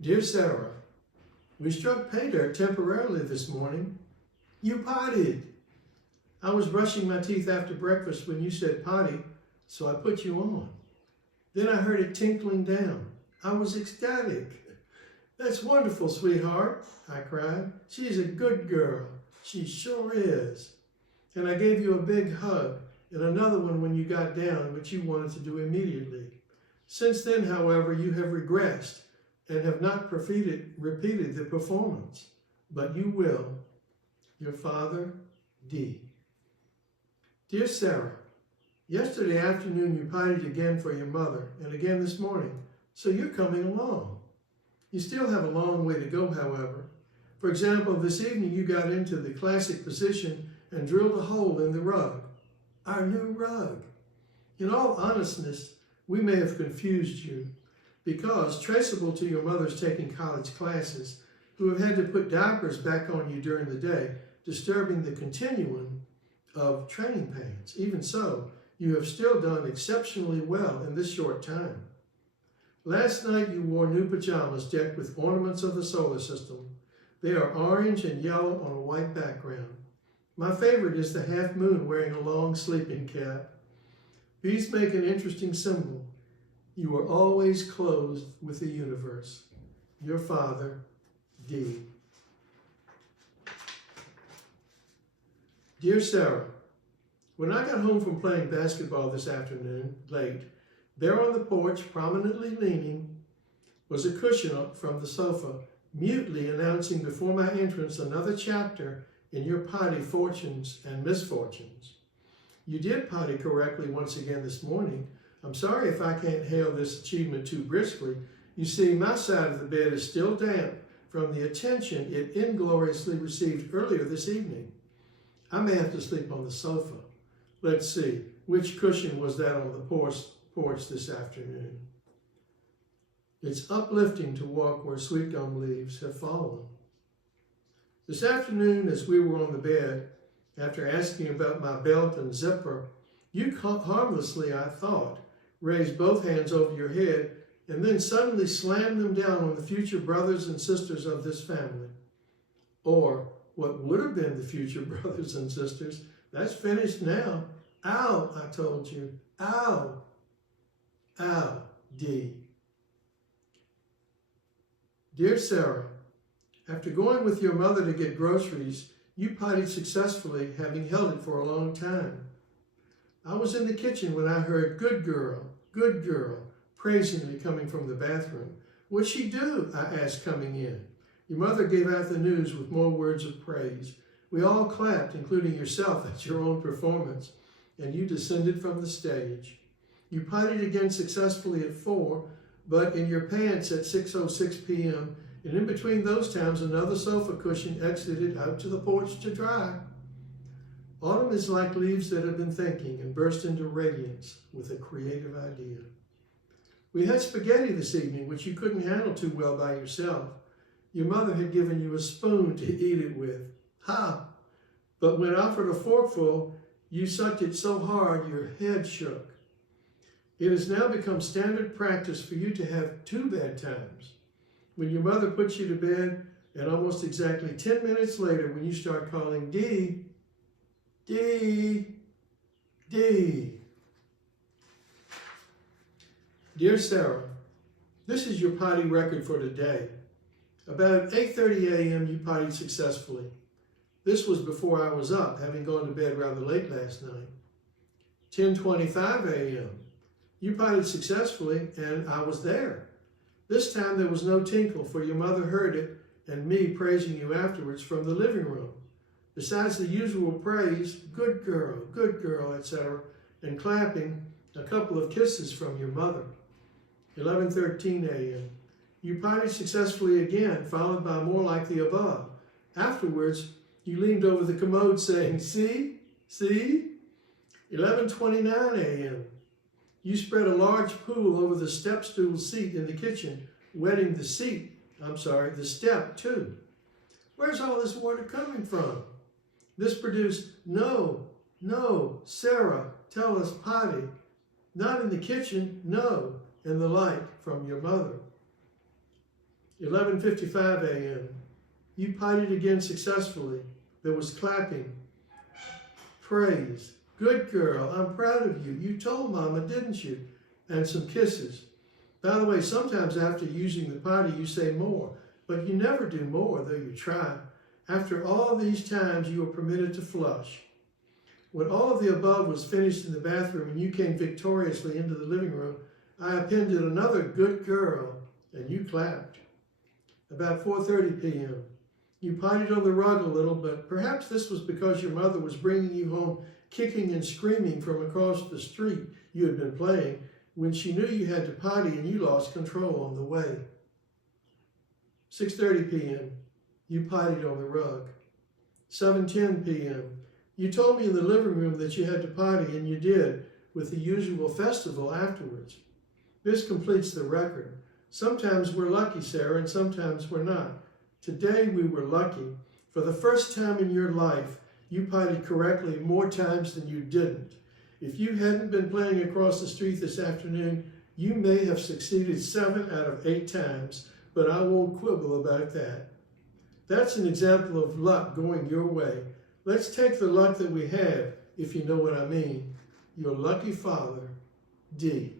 Dear Sarah, we struck pay dirt temporarily this morning. You potted. I was brushing my teeth after breakfast when you said potty, so I put you on. Then I heard it tinkling down. I was ecstatic. That's wonderful, sweetheart, I cried. She's a good girl. She sure is. And I gave you a big hug and another one when you got down, which you wanted to do immediately. Since then, however, you have regressed and have not repeated the performance, but you will. Your father, D. Dear Sarah, yesterday afternoon you pottied again for your mother and again this morning, so you're coming along. You still have a long way to go, however. For example, this evening you got into the classic position and drilled a hole in the rug, our new rug. In all honestness, we may have confused you because, traceable to your mother's taking college classes, who have had to put diapers back on you during the day, disturbing the continuum of training pants. Even so, you have still done exceptionally well in this short time. Last night you wore new pajamas decked with ornaments of the solar system. They are orange and yellow on a white background. My favorite is the half moon wearing a long sleeping cap. These make an interesting symbol. You are always clothed with the universe. Your father, D. Dear Sarah, when I got home from playing basketball this afternoon, late, there on the porch, prominently leaning, was a cushion from the sofa, mutely announcing before my entrance another chapter in your potty fortunes and misfortunes. You did potty correctly once again this morning. I'm sorry if I can't hail this achievement too briskly. You see, my side of the bed is still damp from the attention it ingloriously received earlier this evening. I may have to sleep on the sofa. Let's see, which cushion was that on the porch this afternoon? It's uplifting to walk where sweet gum leaves have fallen. This afternoon, as we were on the bed, after asking about my belt and zipper, you harmlessly, I thought, raised both hands over your head and then suddenly slammed them down on the future brothers and sisters of this family. Or what would have been the future brothers and sisters. That's finished now. Ow, I told you. Ow. Ow, D. Dear Sarah, after going with your mother to get groceries, you pottied successfully, having held it for a long time. I was in the kitchen when I heard good girl, praisingly coming from the bathroom. What'd she do? I asked coming in. Your mother gave out the news with more words of praise. We all clapped, including yourself, at your own performance, and you descended from the stage. You pottied again successfully at 4, but in your pants at 6:06 p.m., and in between those times, another sofa cushion exited out to the porch to dry. Autumn is like leaves that have been thinking and burst into radiance with a creative idea. We had spaghetti this evening, which you couldn't handle too well by yourself. Your mother had given you a spoon to eat it with. Ha! But when offered a forkful, you sucked it so hard your head shook. It has now become standard practice for you to have 2 bedtimes. When your mother puts you to bed, and almost exactly 10 minutes later when you start calling D, D, D. Dear Sarah, this is your potty record for today. About 8:30 a.m. you pottied successfully. This was before I was up, having gone to bed rather late last night. 10:25 a.m. you pottied successfully, and I was there. This time there was no tinkle, for your mother heard it and me praising you afterwards from the living room. Besides the usual praise, good girl, etc., and clapping, a couple of kisses from your mother. 11:13 a.m. you pottied successfully again, followed by more like the above. Afterwards, you leaned over the commode saying, see? 11:29 a.m. you spread a large pool over the step stool seat in the kitchen, wetting the step too. Where's all this water coming from? This produced, no, Sarah, tell us potty. Not in the kitchen, no, and the like from your mother. 11:55 a.m. You pottied again successfully. There was clapping, praise. Good girl, I'm proud of you. You told Mama, didn't you? And some kisses. By the way, sometimes after using the potty, you say more, but you never do more, though you try. After all these times, you were permitted to flush. When all of the above was finished in the bathroom and you came victoriously into the living room, I appended another good girl, and you clapped. About 4:30 p.m., you pottied on the rug a little, but perhaps this was because your mother was bringing you home kicking and screaming from across the street you had been playing when she knew you had to potty and you lost control on the way. 6:30 p.m., you pottied on the rug. 7:10 p.m., you told me in the living room that you had to potty, and you did, with the usual festival afterwards. This completes the record. Sometimes we're lucky, Sarah, and sometimes we're not. Today we were lucky. For the first time in your life, you pottied correctly more times than you didn't. If you hadn't been playing across the street this afternoon, you may have succeeded 7 out of 8 times, but I won't quibble about that. That's an example of luck going your way. Let's take the luck that we have, if you know what I mean. Your lucky father, D.